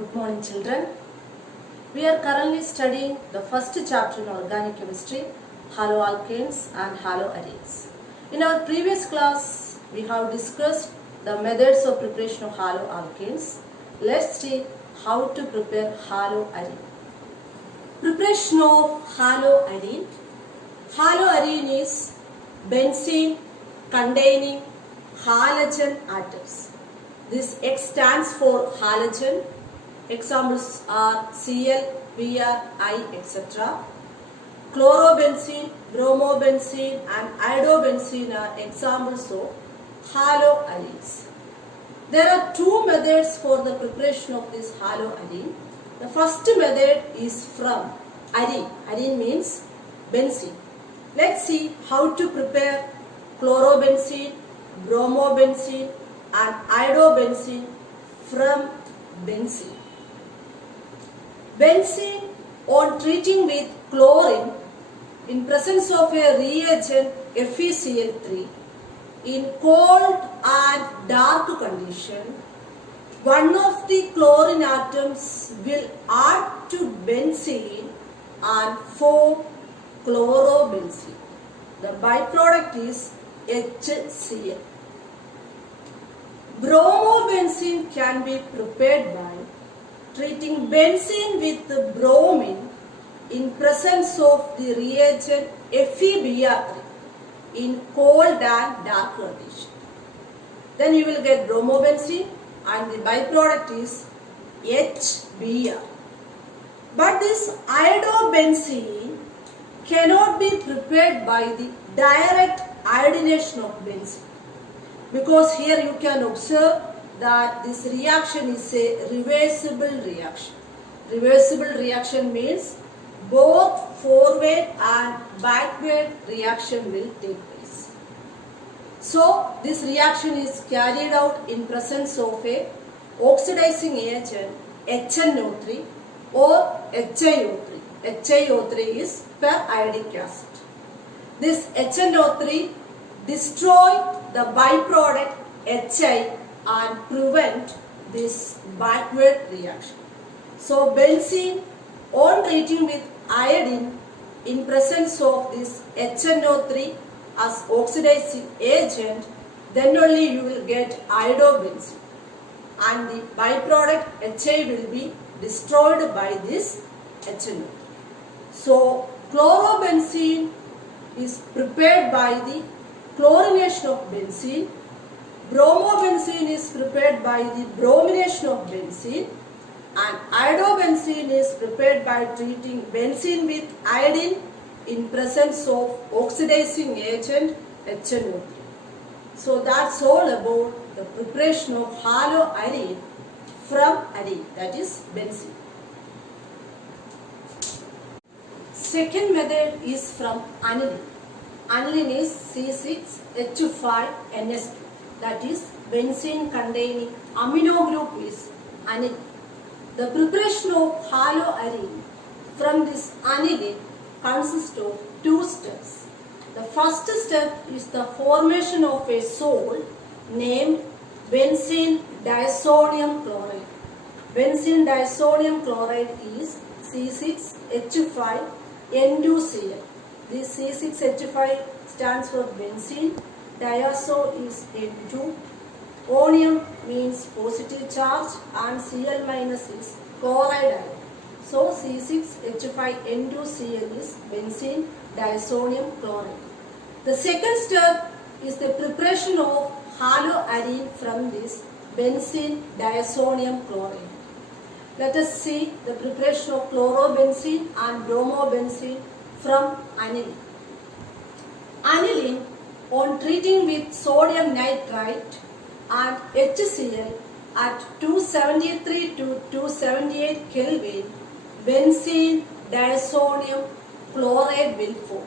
Good morning, children. We are currently studying the first chapter in organic chemistry, haloalkanes and haloarenes. In our previous class, we have discussed the methods of preparation of haloalkanes. Let's see how to prepare haloarene. Preparation of haloarene. Haloarene is benzene containing halogen atoms. This X stands for halogen. Examples are Cl, Br, I, etc. Chlorobenzene, bromobenzene and iodobenzene are examples of haloarenes. There are two methods for the preparation of this haloarene. The first method is from arene. Arene means benzene. Let's see how to prepare chlorobenzene, bromobenzene and iodobenzene from benzene. Benzene, on treating with chlorine in presence of a reagent FeCl3 in cold and dark condition, one of the chlorine atoms will add to benzene and form chlorobenzene. The byproduct is HCl. Bromobenzene can be prepared by treating benzene with bromine in presence of the reagent FeBr3 in cold and dark condition. Then you will get bromobenzene and the byproduct is HBr. But this iodobenzene cannot be prepared by the direct iodination of benzene, because here you can observe that this reaction is a reversible reaction. Reversible reaction means both forward and backward reaction will take place. So this reaction is carried out in presence of a oxidizing agent HNO3 or HiO3. HiO3 is periodic acid. This HNO3 destroy the byproduct Hi and prevent this backward reaction. So benzene, on treating with iodine in presence of this HNO3 as oxidizing agent, then only you will get iodobenzene and the byproduct Hi will be destroyed by this HNO3. So chlorobenzene is prepared by the chlorination of benzene. Bromobenzene is prepared by the bromination of benzene, and iodobenzene is prepared by treating benzene with iodine in presence of oxidizing agent HNO3. So that's all about the preparation of haloarene from arene, that is benzene. Second method is from aniline. Aniline is C6H5NS2. That is benzene containing amino group is aniline. The preparation of haloarene from this aniline consists of two steps. The first step is the formation of a salt named benzene diazonium chloride. Benzene diazonium chloride is C6H5N2Cl. This C6H5 stands for benzene. Diazo is N2, onium means positive charge and Cl minus is chloride ion. So C6H5N2Cl is benzene diazonium chloride. The second step is the preparation of haloarene from this benzene diazonium chloride. Let us see the preparation of chlorobenzene and bromobenzene from aniline. Aniline, on treating with sodium nitrite and HCl at 273 to 278 Kelvin, benzene diazonium chloride will form,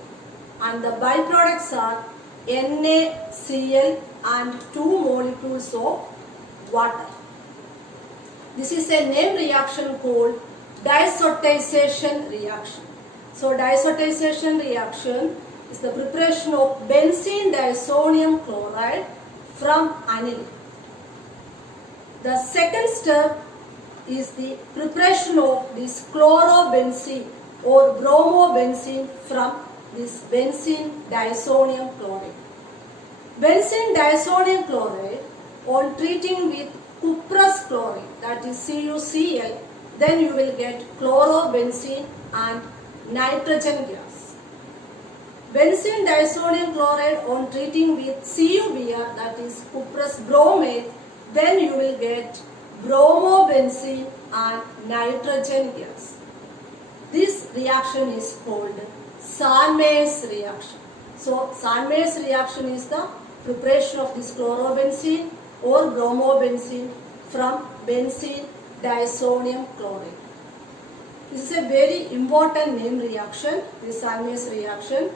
and the byproducts are NaCl and 2 molecules of water. This is a named reaction called diazotization reaction. So diazotization reaction is the preparation of benzene diazonium chloride from aniline. The second step is the preparation of this chlorobenzene or bromobenzene from this benzene diazonium chloride. Benzene diazonium chloride, on treating with cuprous chloride, that is CuCl, then you will get chlorobenzene and nitrogen gas. Benzene diazonium chloride, on treating with CuBr, that is cuprous bromate, then you will get bromobenzene and nitrogen gas. This reaction is called Sandmeyer's reaction. So Sandmeyer's reaction is the preparation of this chlorobenzene or bromobenzene from benzene diazonium chloride. This is a very important name reaction, this Sandmeyer's reaction.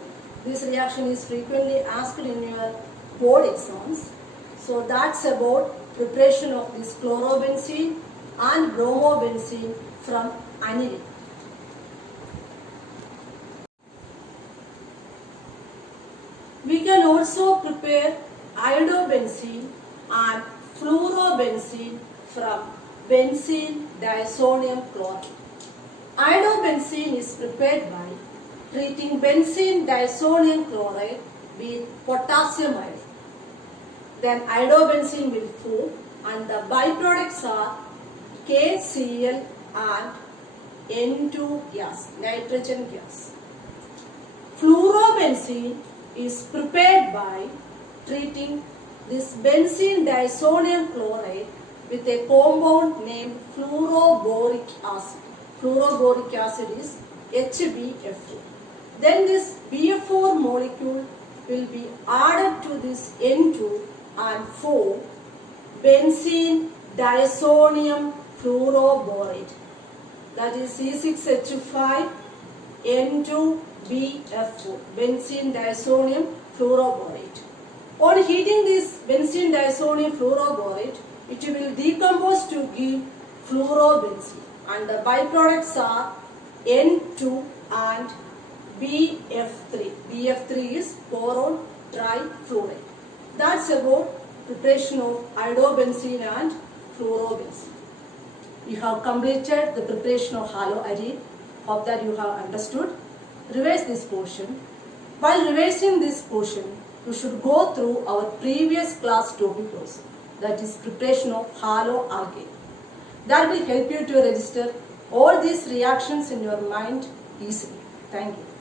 This reaction is frequently asked in your board exams. So that's about preparation of this chlorobenzene and bromobenzene from aniline. We can also prepare iodobenzene and fluorobenzene from benzene diazonium chloride. Iodobenzene is prepared by treating benzene diazonium chloride with potassium iodide. Then iodobenzene will form and the byproducts are KCl and N2 gas, nitrogen gas. Fluorobenzene is prepared by treating this benzene diazonium chloride with a compound named fluoroboric acid. Fluoroboric acid is HBF4. Then this BF4 molecule will be added to this N2 and form benzene diazonium fluoroborate, that is C6H5 N2BF4, benzene diazonium fluoroborate. On heating this benzene diazonium fluoroborate, it will decompose to give fluorobenzene and the byproducts are N2 and BF3. BF3 is boron trifluoride. That's about preparation of iodobenzene and fluorobenzene. You have completed the preparation of haloarine. Hope that you have understood. Revise this portion. While revising this portion, you should go through our previous class topic also, that is preparation of haloalkane. That will help you to register all these reactions in your mind easily. Thank you.